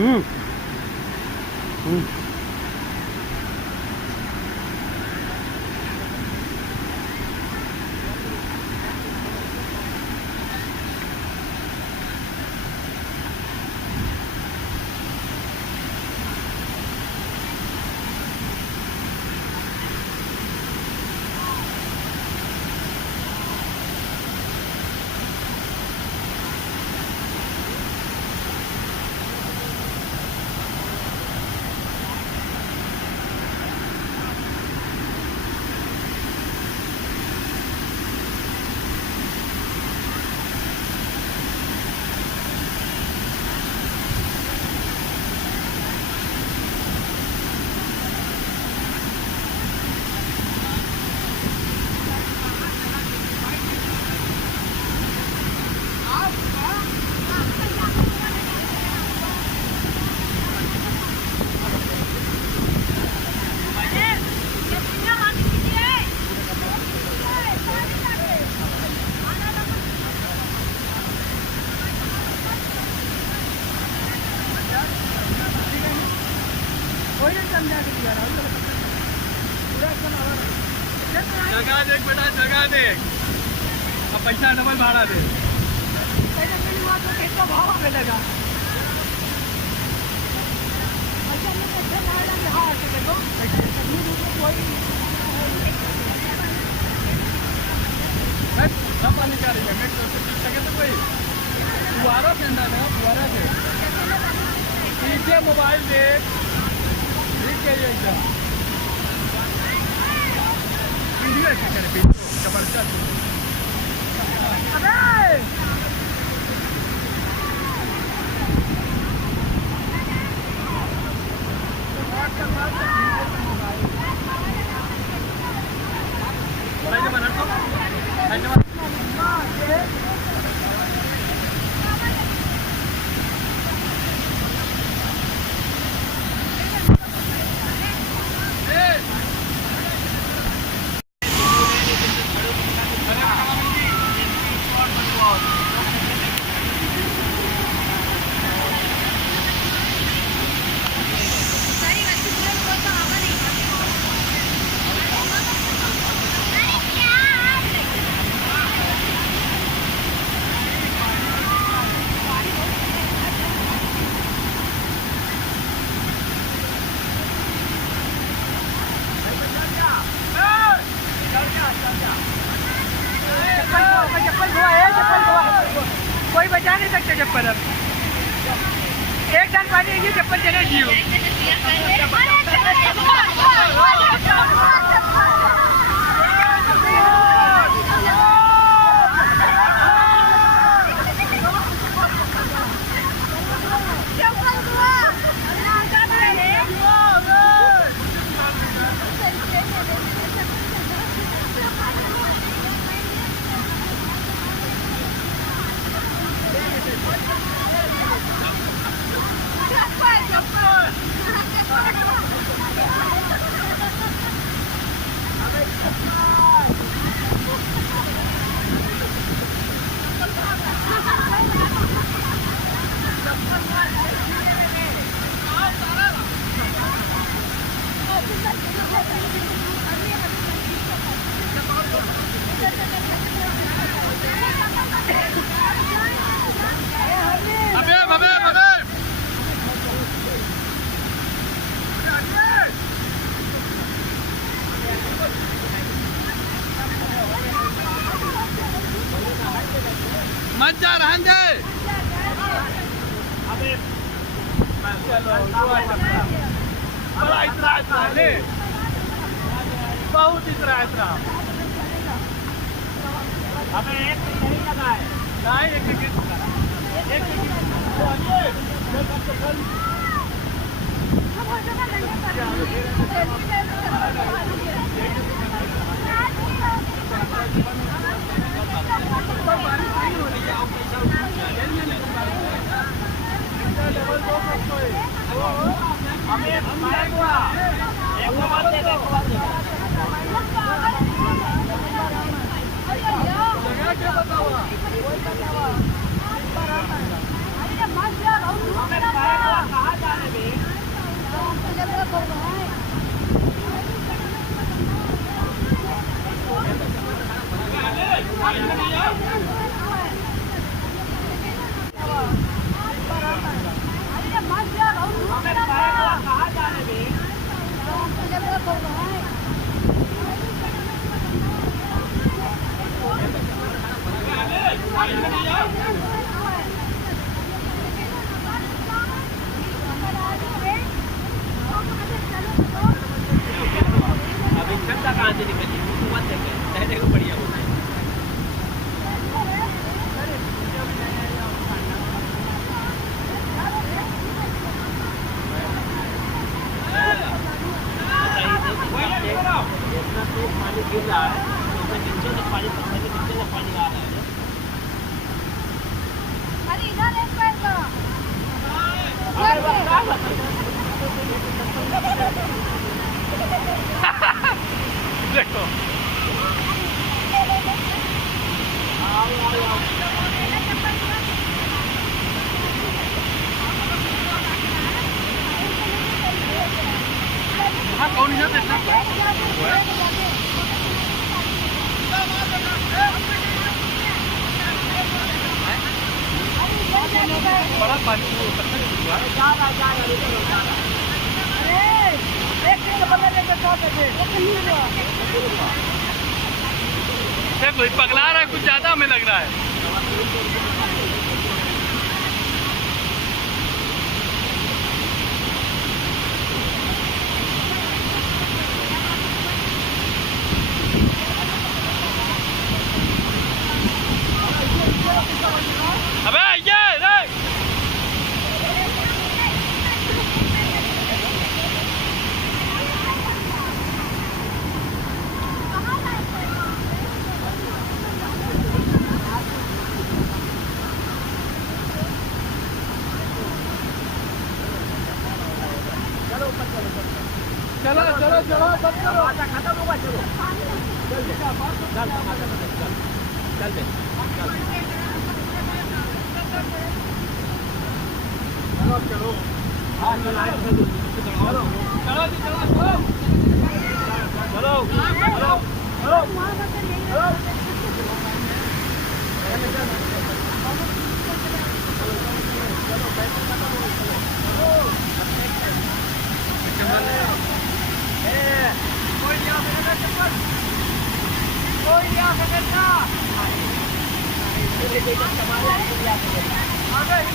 हम्म जगह देख बेटा, जगह देख। अब पैसा डबल भाड़ा दे। कितना भाव आने लगा। पानी क्या रही है? मैं तो सके तो कोई फुहारा फेंदा ना, फुहारा से पीछे मोबाइल देख, ठीक है ये क्या वीडियो ऐसे करे वीडियो जबरदस्त। कोई बचा नहीं सकते चप्पल। अब एक साल पहले ये चप्पल चलेगी। मजा रहन दे। इतना ले बहुत इतना हमें एक नहीं लगा है। नहीं एक अरे अभी ठंडा कहाँ से निकली तो मत देखे रहने को बढ़िया होता है। जितना तेज पानी गिर रहा है उसमें नीचे से पानी पत्थर के नीचे से पानी आ रहा है। अरे इधर एक पैर का देखो हाँ कौन है देखना बड़ा पानी देखो ये पगला रहा है कुछ ज्यादा हमें लग रहा है। अबे ये रे चलो चलो चलो सब चलो खत्म होगा चलो चल दे चल दे चलो हाँ चलो चलो चलो चलो चलो चलो चलो अबे